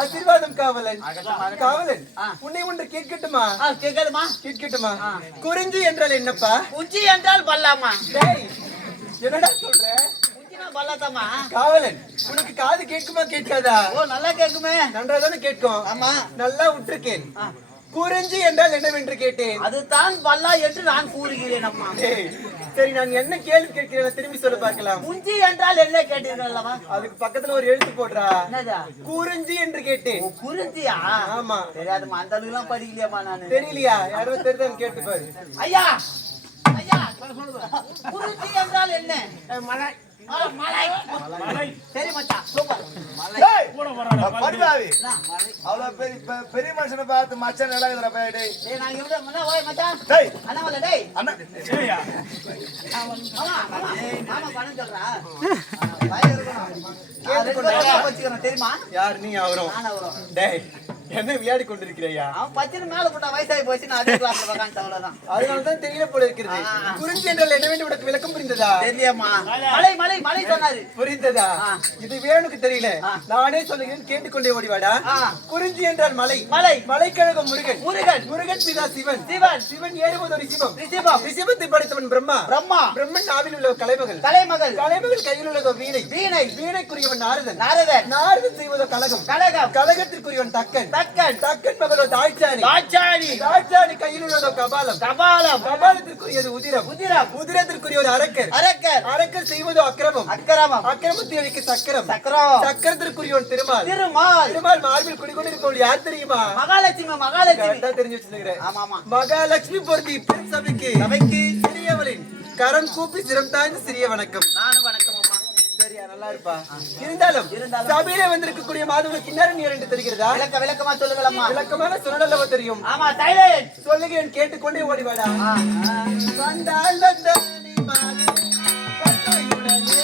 ஆசீர்வாதம் காவலன். காவலன், உன்னை ஒன்று கேட்கட்டுமா? கேட்கட்டுமா? குறிஞ்சி என்றால் என்னப்பா? உச்சி என்றால் பல்லாமா? என்னடா சொல்ற? பல்லாத்தமா காவலன், உனக்கு காது கேட்குமா கேட்காதா? ஓ, நல்லா கேட்குமே. நன்றாதானே கேட்கும். ஆமா, நல்லா உற்றுக்கேன். குறிஞ்சி என்றால் என்னவென்று கேட்டேன். அதுதான் பல்லா என்று நான் கூறுகிறேன் அம்மா. சரி, நான் என்ன கேள்வி கேட்கிறேன் திரும்பி சொல்ல பார்க்கலாம். குஞ்சி என்றால் என்ன கேட்டீர்கள்லவா? அதுக்கு பக்கத்துல ஒரு எழுத்து போடுறா. குறிஞ்சி என்று கேட்டேன். குறிஞ்சியா? ஆமா. தெரியாதுமா, அந்த அளவுக்கு எல்லாம் படிக்கலையாமா நானு. தெரியலையா? யாரோ தெரியுதான்னு கேட்டு பாரு. ஐயா ஐயா, குறிஞ்சி என்றால் என்ன? மலை. மலை. சரி மச்சான், சூப்பர். பெரிய மனுஷனை பார்த்து மச்சான் நல்லா இருக்கிற பையடே. நான் எவ்வளவு ஓய் மச்சான் அண்ணாமலை டேய் அண்ணா மாமா பணம் சொல்றா பையன் இருக்கணும். தெரியுமா? யார் நீ? அவரும். டேய், என்ன விளையாடி கொண்டிருக்கிறையா? அவன் பச்சனை மேல போட்டா வயசாகி போச்சு. நான் அதே கிளாஸ்ல உட்காந்து அவ்வளவுதான். அதனாலதான் தெரியல போல இருக்கிறது. குறிஞ்சி என்றால் என்ன வேண்டும் உனக்கு விளக்கம் புரிந்ததா? தெரியலையாமா? மலை மலை மலை சொன்னாரு. புரிந்ததா? இது வேணுக்கு தெரியல, நானே சொல்லுகிறேன், கேட்டுக்கொண்டே ஓடிவாடா. குறிஞ்சி என்றால் மலை. மலை. மலைக்கழகம் முருகன். முருகன். முருகன் பிதா சிவன். சிவன். சிவன் ஏறுவது ஒரு ரிஷிபம். ரிஷிபம். ரிஷிபத்தை படைத்தவன் பிரம்மா. பிரம்மா. பிரம்மன் நாவில் உள்ள கலைமகள். கலைமகள். கலைமகள் கையில் உள்ளதோ வீணை. வீணை. வீணைக்குரியவன் நாரதன். நாரதன். நாரதன் செய்வதோ கலகம். கலகம். கலகத்திற்குரியவன் தக்கன். தக்கன். தக்கன் மகளோ தாய்ச்சாணி. தாய்ச்சாணி. ராஜாணி கையில் உள்ளதோ கபாலம். கபாலம். கபாலத்திற்குரியது உதிரம். உதிரம். உதிரத்திற்குரிய ஒரு அரக்கர். அரக்கர். அரக்கர் செய்வதோ அக்கிரமம். அக்கிரமம். அக்கிரமத்தை அழிக்க சக்கரம். சக்கரம். சக்கரத்திற்குரிய ஒரு திருமால். திருமால். திருமால் மார்பில் குடிக்கொண்டிருப்பவள் யார் தெரியுமா? மகாலட்சுமி. மகாலட்சுமி தெரிஞ்சு வச்சிருக்கிறேன். ஆமா. மகாலட்சுமி பொருத்தி பெரும் சபைக்கு சிறியவளின் கரம் கூப்பி சிரம் தாய்ந்து சிறிய வணக்கம். நானும் வணக்கம் அம்மா. சரியா, நல்லா இருப்பா. இருந்தாலும் சபையிலே வந்திருக்கக்கூடிய மாதவனுக்கு கிண்ணறு நீர் என்று தெரிகிறதா? விளக்கமா சொல்லுங்களம்மா. விளக்கமான சொல்லலவ தெரியும். ஆமா, சைலண்ட். சொல்லுகிறேன், கேட்டுக்கொண்டே ஓடிவாடா. வந்தால் வந்தானே மாதே பட்டையுடனே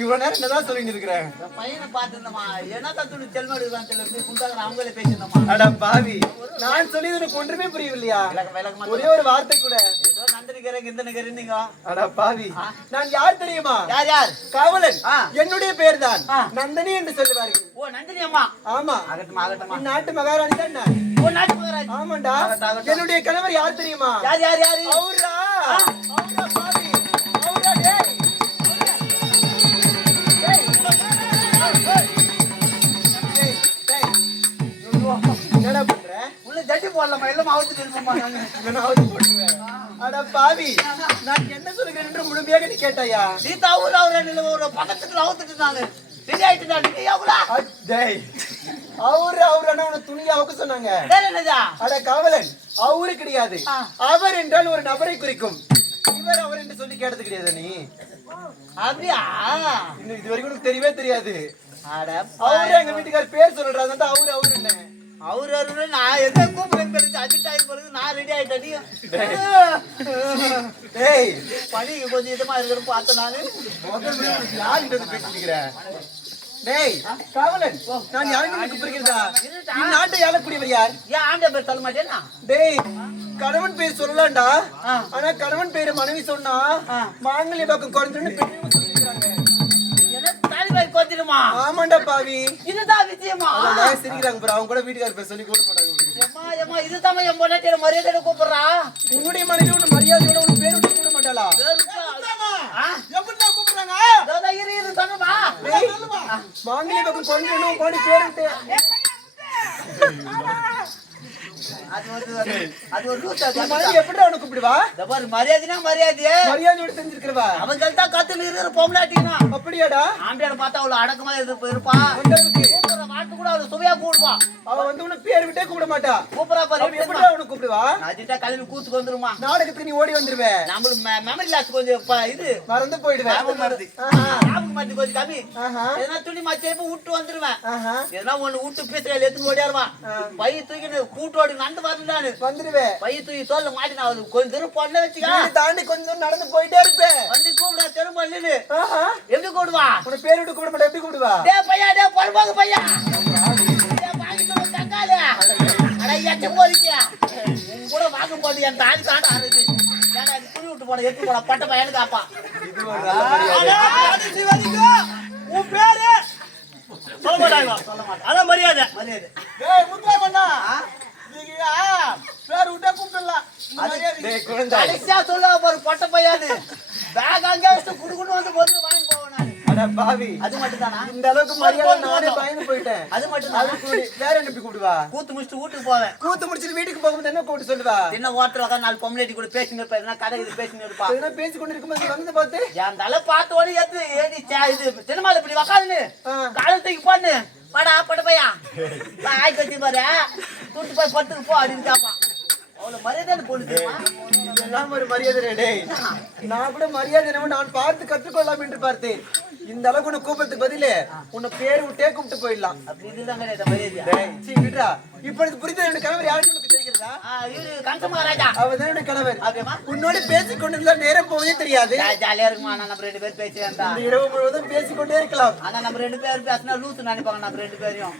இவ்வளவு நேரம் என்னதான் சொல்லிட்டு இருக்கிறேன்? பையனை பாத்துருந்தமா என்ன தத்துணு செல்மா எடுக்கிறான் சொல்லி குண்டாங்க அவங்களே பேசிருந்தமா. அட பாவி, நான் சொல்லியது உனக்கு ஒன்றுமே புரியவில்லையா? ஒரே ஒரு வார்த்தை கூட. ஏதோ நந்தினிக்கிறேன் இந்த நிக்கிறீங்க. அட பாவி, நான் யார் தெரியுமா? யார்? காவலன். என்னுடைய பேர் தான் நந்தினி என்று சொல்லுவார்கள். ஓ, நந்தினி அம்மா. ஆமா. ஆகட்டுமா. நாட்டு மகாராணி தான் நான். ஓ, நாட்டு மகாராணி. ஆமாண்டா. என்னுடைய கணவர் யார் தெரியுமா? யார்? அவரா பாவி, அவரா. டேய் என்னடா பண்ற? உள்ள ஜட்டி போடலாமா? எல்லாம் அவுத்துட்டு இருப்போமா? போட்டுருவேன். அட பாவி, நான் என்ன சொல்லுகிறேன் என்று முழுமையாக நீ கேட்டாயா? சீதா ஒரு பக்கத்துக்கு அவுத்துட்டு நானு ரெடி ஆயிட்டு நான் எவ்வளோ. டேய், அவரு உன துணியை அவுக்க சொன்னாங்க. அட காவலன், அவரு கிடையாது. அவர் என்றால் ஒரு நபரை குறிக்கும். இவர் அவர் என்று சொல்லி கேட்டது கிடையாது. நீ அப்படியா? இன்னும் இது வரைக்கும் உனக்கு தெரியவே தெரியாது. அவரு எங்க வீட்டுக்கார பேர் சொல்றாங்க. அவரு என்ன அவரு நான் எந்த கூப்பிடுறது அஜெக்ட் ஆகி போறது. நான் ரெடி ஆயிட்டேன். பணிக்கு கொஞ்சம் இதமா இருக்கிற பார்த்தேன் நானு. யாருன்றது பேசிக்கிறேன். டேய் காவலன், நான் யாருக்கு புரிகிறதா? நாட்டை ஆளக்கூடியவர் யார்? ஏன் ஆண்ட பேர் சொல்ல மாட்டேன்னா? டேய், கணவன் பேர் சொல்லலாம்டா. ஆனா கணவன் பேரு மனைவி சொன்னா மாங்கல்ய பக்கம் குறைஞ்சுன்னு பெரியவங்க சொல்லிருக்காங்க. ஆமாண்டா பாவி, இதுதான் விஷயமா? சிரிக்கிறாங்க பாரு. அவங்க கூட வீட்டுக்கார பேர் சொல்லி கூட போட்டாங்க. இதுதான் என் பொண்ணாட்டியோட மரியாதையோட கூப்பிடுறா. உன்னுடைய மனைவி உன்ன மரியாதையோட உன் பேர் விட்டு கூட மாட்டாளா? எப்படிதான் கூப்பிடுறாங்க? சொன்னமா மாங்கல்ய பக்கம் குறைஞ்சுன்னு போடி பேருட்டு. அது ஒரு எப்படி அவனை கூப்பிடுவா? மரியாதைனா மரியாதையோட செஞ்சிருக்கிறவா. அவங்க தான் கத்து இருக்கிற பொம்னாட்டினா. அப்படியாடா? ஆம்பியாட பார்த்தா அவ்வளவு அடக்கமா இருப்பா. வாட்டு கூட அவளை சுவையா கூடுவா. அவ வந்து உன்னை பேர் விட்டே கூப்பிட மாட்டா. கூப்பிடா பாரு. எப்படி அவனை கூப்பிடுவா? அஜிட்டா கிளம்பி கூத்துக்கு வந்துருமா. நாடகத்துக்கு நீ ஓடி வந்துருவே. நம்மளுக்கு மெமரி லாஸ் கொஞ்சம் இது மறந்து போயிடுவேன். ஞாபகம் கொஞ்சம் கம்மி. எதனா துணி மாச்சேப்ப விட்டு வந்துருவேன். எதனா ஒண்ணு விட்டு பேசுறேன் எடுத்துன்னு ஓடியாருவான். பைய தூக்கி கூட்டோடி நண்டு வரலான்னு வந்துருவேன். பைய தூக்கி தோல்ல மாட்டி நான் கொஞ்சம் தூரம் பொண்ணை வச்சுக்கா தாண்டி கொஞ்சம் தூரம் நடந்து போயிட்டே இருப்பேன். வந்து கூப்பிடா தெருமா நின்னு எப்படி கூடுவா? உன பேர் விட்டு கூப்பிட மாட்டேன். எப்படி கூடுவா? டே பையா, டே பொறுப்பாங்க பையா. தக்காளி அட எச்ச போறிக்கியா உன் கூட வாங்க போது என் தாடி காட்ட ஆறுது. துணி விட்டு போட எடுத்து போட பட்ட பையனு காப்பா. உன் பேரு சொல்ல மாட்டாங்க. அதான் மரியாதை. பேர் விட்டா கூப்பிடலாம். கடைசியா சொல்ல ஒரு பொட்ட பையனு பேக் அங்கே குடுக்குன்னு வந்து பொருள் வாங்கி போவேன். பாவி, அது மட்டும் தானா? இந்த அளவுக்கு மரியாதை நானே பயந்து போயிட்டேன். அது மட்டும் தான். வேற என்ன கூப்பிடுவா? கூத்து முடிச்சுட்டு வீட்டுக்கு போவேன். கூத்து முடிச்சுட்டு வீட்டுக்கு போகும்போது என்ன கூப்பிட்டு சொல்லுவா? என்ன ஓட்டர் உட்காந்து நாலு பொம்பளை கூட பேசின்னு இருப்பேன். கதை இது பேசின்னு இருப்பா. என்ன பேசி கொண்டு இருக்கும்போது வந்து பார்த்து என் தலை பார்த்து ஓடி ஏத்து ஏடி இது சினிமால இப்படி உக்காதுன்னு காலத்துக்கு போன்னு படா பட பையா ஆய் கட்டி பாரு தூட்டு போய் பத்துக்கு போ அப்படின்னு கேட்பான். அவ்வளவு மரியாதை பொண்ணு இதெல்லாம் ஒரு மரியாதை டேய். நான் கூட மரியாதை என்னவோ நான் பார்த்து கற்றுக்கொள்ளலாம் என்று பார்த்தேன். இந்த அளவுக்கு உன்னை கூப்பிடுறதுக்கு பதிலே உன்னை பேர் விட்டே கூப்பிட்டு போயிடலாம். அப்படி இதுதான் கிடையாது மரியாதை. டேய் சீ விடுறா. இப்பொழுது புரியுது என்னோட கணவர் யாருக்கு உனக்கு தெரிகிறதா? இவரு கம்ச மகாராஜா. அவர்தான் என்னோட கணவர். அப்படியேம்மா? உன்னோட பேசிக் கொண்டிருந்தா நேரம் போவதே தெரியாது. ஜாலியா இருக்குமா? ஆனா நம்ம 2 பேரும் பேசி வேண்டாம். இந்த இரவு முழுவதும் பேசிக்கொண்டே இருக்கலாம். ஆனா நம்ம 2 பேரும் பேசினா லூசு நினைப்பாங்க நம்ம 2 பேரையும்.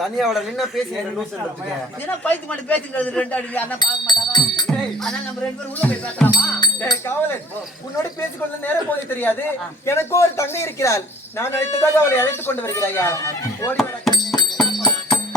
தனியா அவளை நின்னா பேசி லூசுன்றதுக்கு. ஏன்னா பைத்து மட்டும் பேசிக்கிறது 2 அடி அண்ணா பார்க்க மாட்டாங்க. ஆனா நம்ம 2 பேரும் உள்ள போய் பேசலாமா? டேய் காவலன், உன்னோட பேசிக்கொள்ள நேரம் போவதே தெரியாது. எனக்கும் ஒரு தங்கை இருக்கிறாள். நான் அழைத்ததாக அவளை அழைத்துக் கொண்டு வருகிறாயா? ஓடி வர